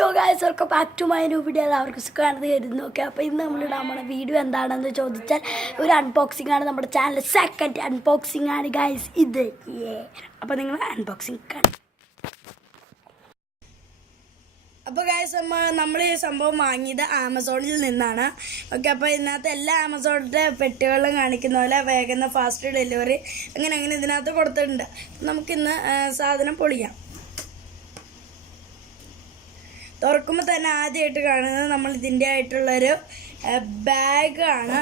Hello guys, welcome back to my new video. എല്ലാവർക്കും സുഖമാണെന്ന് കരുതുന്നു. ഓക്കെ, അപ്പോൾ ഇന്ന് നമ്മളിവിടെ നമ്മുടെ വീഡിയോ എന്താണെന്ന് ചോദിച്ചാൽ ഒരു അൺബോക്സിംഗ് ആണ്. നമ്മുടെ ചാനൽ സെക്കൻഡ് അൺബോക്സിംഗ് ആണ് ഗൈസ് ഇത്. അപ്പോൾ നിങ്ങൾ അൺബോക്സിംഗ് കാണും. അപ്പോൾ ഗൈസ്, നമ്മൾ ഈ സംഭവം വാങ്ങിയത് ആമസോണിൽ നിന്നാണ്. ഓക്കെ, അപ്പോൾ ഇതിനകത്ത് എല്ലാ ആമസോണിൻ്റെ പെട്ടികളും കാണിക്കുന്ന പോലെ വേഗം ഫാസ്റ്റ് ഡെലിവറി അങ്ങനെ ഇതിനകത്ത് കൊടുത്തിട്ടുണ്ട്. നമുക്കിന്ന് സാധനം പൊളിക്കാം. തുറക്കുമ്പോൾ തന്നെ ആദ്യമായിട്ട് കാണുന്നത് നമ്മൾ ഇതിൻ്റെ ആയിട്ടുള്ളൊരു ബാഗാണ്.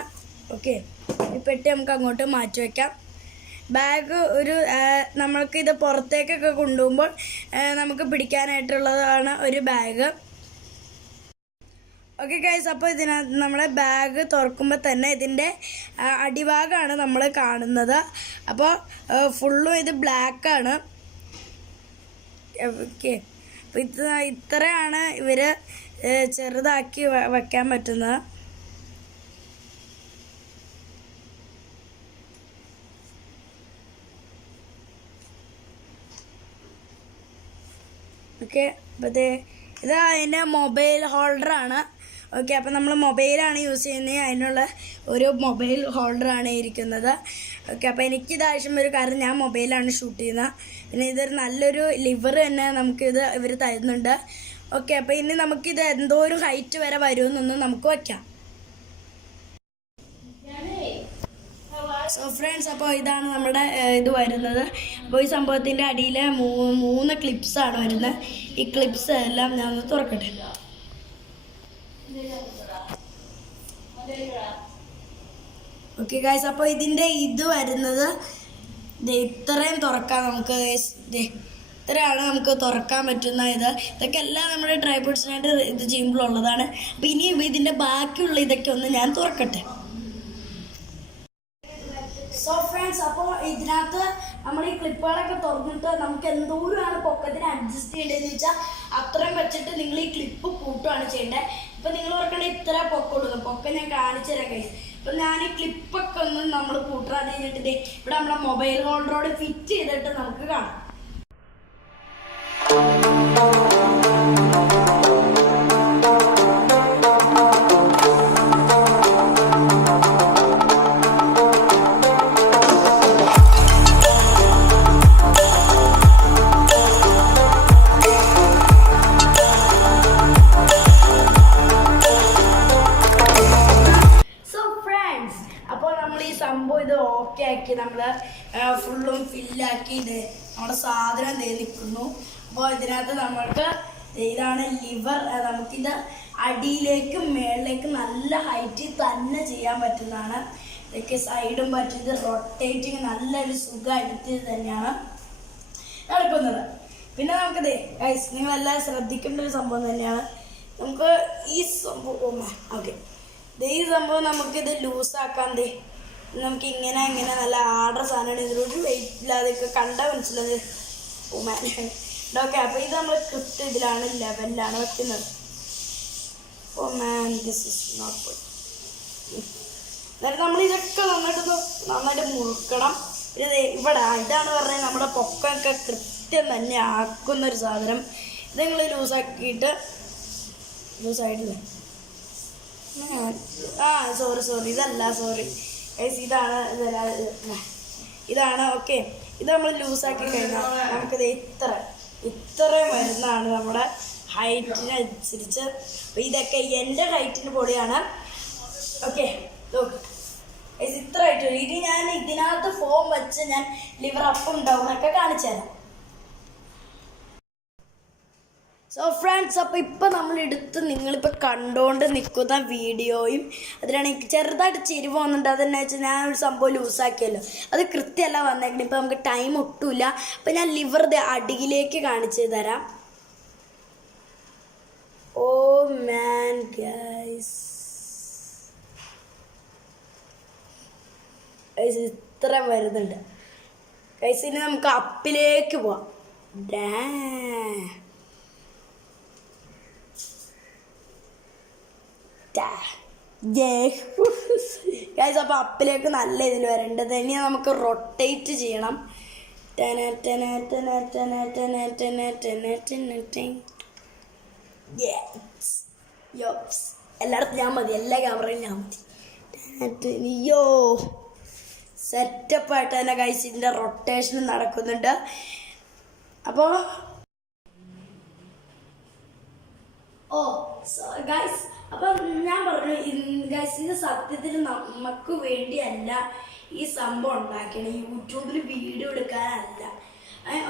ഓക്കെ, ഈ പെട്ടി നമുക്ക് അങ്ങോട്ട് മാറ്റി വയ്ക്കാം. ബാഗ് ഒരു നമ്മൾക്കിത് പുറത്തേക്കൊക്കെ കൊണ്ടുപോകുമ്പോൾ നമുക്ക് പിടിക്കാനായിട്ടുള്ളതാണ് ഒരു ബാഗ്. ഓക്കെ ഗൈസ്, അപ്പോൾ ഇതിനകത്ത് നമ്മളെ ബാഗ് തുറക്കുമ്പോൾ തന്നെ ഇതിൻ്റെ അടിഭാഗമാണ് നമ്മൾ കാണുന്നത്. അപ്പോൾ ഫുള്ളും ഇത് ബ്ലാക്കാണ്. ഓക്കെ, അപ്പോൾ ഇത്രയാണ് ഇവർ ചെറുതാക്കി വയ്ക്കാൻ പറ്റുന്നത്. ഓക്കെ, അപ്പോൾ ഇത് അതിൻ്റെ മൊബൈൽ ഹോൾഡറാണ്. ഓക്കെ, അപ്പോൾ നമ്മൾ മൊബൈലാണ് യൂസ് ചെയ്യുന്നത്. അതിനുള്ള ഒരു മൊബൈൽ ഹോൾഡറാണ് ഇരിക്കുന്നത്. ഓക്കെ, അപ്പോൾ എനിക്കിത് ആവശ്യം ഒരു കാരണം ഞാൻ മൊബൈലാണ് ഷൂട്ട് ചെയ്യുന്നത്. പിന്നെ ഇതൊരു നല്ലൊരു ലിവർ തന്നെ നമുക്കിത് ഇവർ തരുന്നുണ്ട്. ഓക്കെ, അപ്പോൾ ഇനി നമുക്കിത് എന്തോ ഒരു ഹൈറ്റ് വരെ വരുമെന്നൊന്ന് നമുക്ക് വയ്ക്കാം. സോ ഫ്രണ്ട്സ്, അപ്പോൾ ഇതാണ് നമ്മുടെ ഇത് വരുന്നത്. അപ്പോൾ ഈ സംഭവത്തിൻ്റെ അടിയിൽ 3 ക്ലിപ്സാണ് വരുന്നത്. ഈ ക്ലിപ്സ് എല്ലാം ഞാൻ ഒന്ന് തുറക്കട്ടെ. ഓക്കെ ഗൈസ്, അപ്പോൾ ഇതിൻ്റെ ഇത് വരുന്നത് ഇത്രയും തുറക്കാം നമുക്ക്. ഇത്രയാണ് നമുക്ക് തുറക്കാൻ പറ്റുന്ന ഇതൊക്കെ എല്ലാം നമ്മുടെ ട്രൈപോഡ്സിനായിട്ട് ഇത് ചെയ്യുമ്പോഴുള്ളതാണ്. അപ്പോൾ ഇനി ഇതിൻ്റെ ബാക്കിയുള്ള ഇതൊക്കെ ഒന്ന് ഞാൻ തുറക്കട്ടെ. സോ ഫ്രണ്ട്സ്, അപ്പോൾ ഇതിനകത്ത് നമ്മൾ ഈ ക്ലിപ്പുകളൊക്കെ തുറന്നിട്ട് നമുക്ക് എന്തോരമാണ് പൊക്കത്തിന് അഡ്ജസ്റ്റ് ചെയ്യേണ്ടതെന്ന് വെച്ചാൽ അത്രയും വെച്ചിട്ട് നിങ്ങൾ ഈ ക്ലിപ്പ് കൂട്ടുകയാണ് ചെയ്യേണ്ടത്. ഇപ്പം നിങ്ങൾ ഓർക്കേണ്ട ഇത്ര പൊക്കം പൊക്കം ഞാൻ കാണിച്ചു തരാം കൈസ്. അപ്പം ഞാൻ ഈ ക്ലിപ്പൊക്കെ ഒന്ന് നമ്മൾ കൂട്ടാതെ കഴിഞ്ഞിട്ട് ഇവിടെ നമ്മളെ മൊബൈൽ ഹോൾഡറോട് ഫിറ്റ് ചെയ്തിട്ട് നമുക്ക് കാണാം. സംഭവം ഇത് ഓക്കെ ആക്കി നമ്മൾ ഫുള്ളും ഫില്ലാക്കി നമ്മുടെ സാധനം നിൽക്കുന്നു. അപ്പോൾ ഇതിനകത്ത് നമ്മൾക്ക് ഇതാണ് ലിവർ. നമുക്കിത് അടിയിലേക്കും മേളിലേക്കും നല്ല ഹൈറ്റിൽ തന്നെ ചെയ്യാൻ പറ്റുന്നതാണ്. ഇതൊക്കെ സൈഡും പറ്റിയത് റൊട്ടേറ്റിങ് നല്ലൊരു സുഖമായിട്ട് തന്നെയാണ് നടക്കുന്നത്. പിന്നെ നമുക്കിത് നിങ്ങളെല്ലാം ശ്രദ്ധിക്കേണ്ട ഒരു സംഭവം തന്നെയാണ്. നമുക്ക് ഈ സംഭവം ഈ സംഭവം നമുക്കിത് ലൂസാക്കാൻ നമുക്ക് ഇങ്ങനെ നല്ല ആർഡർ സാധനമാണ്. ഇതിലൊരു വെയിറ്റ് ഇല്ലാതെയൊക്കെ കണ്ടാൽ മനസ്സിലത് ഓക്കെ. അപ്പോൾ ഇത് നമ്മൾ കൃത്യം ഇതിലാണ് ലെവലിലാണ് വെക്കുന്നത്. അതായത് നമ്മൾ ഇതൊക്കെ നന്നായിട്ട് മുറുക്കണം. പിന്നെ ഇവിടെ ഇതാണ് പറഞ്ഞാൽ നമ്മുടെ പൊക്കമൊക്കെ കൃത്യം തന്നെ ആക്കുന്നൊരു സാധനം. ഇത് നിങ്ങൾ ലൂസാക്കിയിട്ട് ലൂസായിട്ടില്ല. സോറി ഇതല്ല, സോറി ഇതാണ്. ഓക്കെ, ഇത് നമ്മൾ ലൂസാക്കി കഴിഞ്ഞാൽ നമുക്കിത് ഇത്രയും വരുന്നതാണ് നമ്മുടെ ഹൈറ്റിനനുസരിച്ച്. അപ്പോൾ ഇതൊക്കെ എൻ്റെ ഹൈറ്റിന് പൊടിയാണ്. ഓക്കെ, ഇത്ര ഹൈറ്റ് വരും. ഇനി ഞാൻ ഇതിനകത്ത് ഫോം വെച്ച് ഞാൻ ലിവർ അപ്പും ഡൗണൊക്കെ കാണിച്ചു തരാം. സോ ഫ്രണ്ട്സ്, അപ്പോൾ ഇപ്പം നമ്മളെടുത്ത് നിങ്ങളിപ്പോൾ കണ്ടുകൊണ്ട് നിൽക്കുന്ന വീഡിയോയും അതിലാണ് എനിക്ക് ചെറുതായിട്ട് ചിരി പോകുന്നുണ്ട്. അതെന്നു വെച്ചാൽ ഞാനൊരു സംഭവം ലൂസാക്കിയല്ലോ, അത് കൃത്യമല്ല വന്നേക്കണം. ഇപ്പം നമുക്ക് ടൈം ഒട്ടുമില്ല. അപ്പം ഞാൻ ലിവർ അടിയിലേക്ക് കാണിച്ചു തരാം. ഓ മാൻ ഗൈസ്, ഇത്ര വരുന്നുണ്ട് ഗൈസ്. ഇനി നമുക്ക് അപ്പിലേക്ക് പോവാം. ഗൈസ്, അപ്പോൾ അപ്പിലേക്ക് നല്ല ഇതിൽ വരേണ്ടത്. ഇനി നമുക്ക് റൊട്ടേറ്റ് ചെയ്യണം. എല്ലായിടത്തും ഞാൻ മതി, എല്ലാ ക്യാമറയും ഞാൻ മതി. അയ്യോ, സെറ്റപ്പായിട്ട് തന്നെ ഗൈസ് ഇതിൻ്റെ റൊട്ടേഷൻ നടക്കുന്നുണ്ട്. അപ്പോൾ ഗൈസ്, അപ്പം ഞാൻ പറഞ്ഞു ഗൈസ്, ഇത് സത്യത്തിൽ നമുക്ക് വേണ്ടിയല്ല ഈ സംഭവം ഉണ്ടാക്കണം, യൂട്യൂബിൽ വീഡിയോ എടുക്കാനല്ല.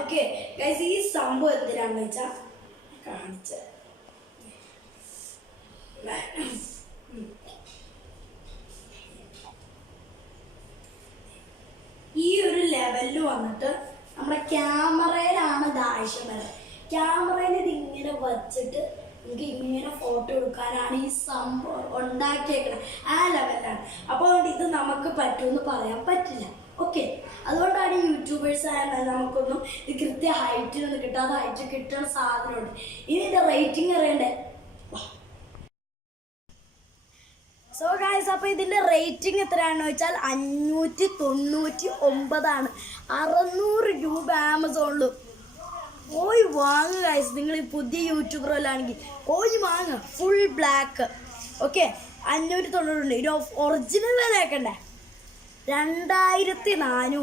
ഓക്കെ ഗൈസ്, ഈ സംഭവം എന്തിനാണെന്ന് വെച്ചാൽ കാണിച്ച ഈ ഒരു ലെവലിൽ വന്നിട്ട് നമ്മുടെ ക്യാമറയിലാണ് ഇത് ആവശ്യം വരുന്നത്. ക്യാമറയിൽ ഇതിങ്ങനെ വച്ചിട്ട് എനിക്ക് ഇങ്ങനെ ഫോട്ടോ എടുക്കാനാണ് ഈ സംഭവം ഉണ്ടാക്കിയേക്കണം, ആ ലെവലിലാണ്. അപ്പോൾ അതുകൊണ്ട് ഇത് നമുക്ക് പറ്റുമെന്ന് പറയാൻ പറ്റില്ല. ഓക്കെ, അതുകൊണ്ടാണ് ഈ യൂട്യൂബേഴ്സ് ആയാലും നമുക്കൊന്നും ഇത് കൃത്യ ഹൈറ്റിനൊന്നും കിട്ടാതെ ഹൈറ്റ് കിട്ടുന്ന സാധനമുണ്ട്. ഇനി ഇതിൻ്റെ റേറ്റിംഗ് അറിയണ്ടേ? സോ ഗൈസ്, അപ്പോൾ ഇതിൻ്റെ റേറ്റിംഗ് എത്രയാണെന്ന് വെച്ചാൽ 599. 600 രൂപ ആമസോണിലും. പോയി വാങ്ങുക ഗൈസ്, നിങ്ങൾ ഈ പുതിയ യൂട്യൂബറിലാണെങ്കിൽ പോയി വാങ്ങുക. Full black. ഓക്കെ, 590 ഇത് ഒറിജിനൽ വില കേൾക്കണ്ടേ? 2400.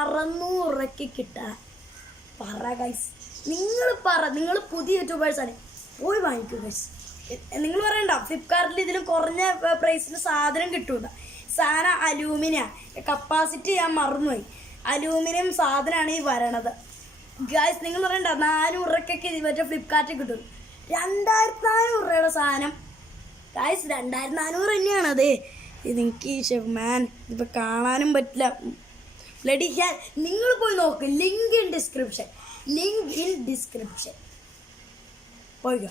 600 രൂപയ്ക്ക് കിട്ടാൻ പറ ഗൈസ്. നിങ്ങൾ പുതിയ യൂട്യൂബേഴ്സാണ്, പോയി വാങ്ങിക്കൂ ഗൈസ്. നിങ്ങൾ പറയണ്ട ഫ്ലിപ്കാർട്ടിൽ ഇതിലും കുറഞ്ഞ പ്രൈസിന് സാധനം കിട്ടൂല. സാധനം അലൂമിനിയം, കപ്പാസിറ്റി ഞാൻ മറന്നുപോയി. അലൂമിനിയം സാധനമാണ് ഈ വരണത് ഗൈസ്. നിങ്ങൾ പറയണ്ട 400 രൂപയ്ക്കൊക്കെ മറ്റേ ഫ്ലിപ്കാർട്ടിൽ കിട്ടും. 2400 രൂപയുടെ സാധനം ഗൈസ്, 2400 തന്നെയാണ്. അതെ, എനിക്ക് ഷെഫ് മാൻ ഇതിപ്പോൾ കാണാനും പറ്റില്ല. ബ്ലഡി ഹാൻ, നിങ്ങൾ പോയി നോക്ക്. ലിങ്ക് ഇൻ ഡിസ്ക്രിപ്ഷൻ പോയിക്കോ.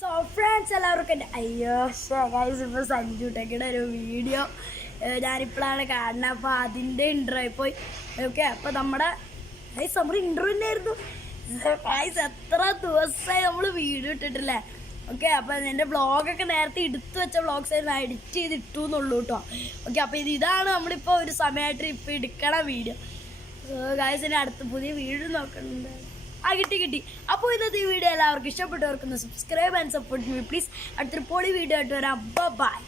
സോ ഫ്രണ്ട്സ്, എല്ലാവർക്കും ഗൈസ് ഇപ്പോൾ സഞ്ജുട്ടേക്കിടെ ഒരു വീഡിയോ ഞാനിപ്പോഴാണ് കാണുന്നത്. അപ്പോൾ അതിൻ്റെ ഇൻട്രോ പോയി. ഓക്കെ, അപ്പോൾ നമ്മുടെ ഇൻട്രോ തന്നെയായിരുന്നു ഗൈസ്. എത്ര ദിവസമായി നമ്മൾ വീഡിയോ ഇട്ടിട്ടില്ലേ? ഓക്കെ, അപ്പോൾ എൻ്റെ വ്ളോഗൊക്കെ നേരത്തെ എടുത്തു വെച്ച വ്ളോഗ്സ് ആയിരുന്നു, എഡിറ്റ് ചെയ്ത് ഇട്ടു എന്നുള്ളൂ കേട്ടോ. ഓക്കെ, അപ്പോൾ ഇതാണ് നമ്മളിപ്പോൾ ഒരു സമയമായിട്ട് ഇപ്പോൾ എടുക്കണ വീഡിയോ. ഗൈസ്, ഇനി അടുത്ത പുതിയ വീഡിയോ നോക്കുന്നുണ്ട്. കിട്ടി. അപ്പോൾ ഇന്നത്തെ ഈ വീഡിയോ എല്ലാവർക്കും ഇഷ്ടപ്പെട്ടവർക്കൊന്ന് subscribe and support me please. അടുത്തൊരു പൊളി വീഡിയോ ആയിട്ട് വരാം. ബൈ.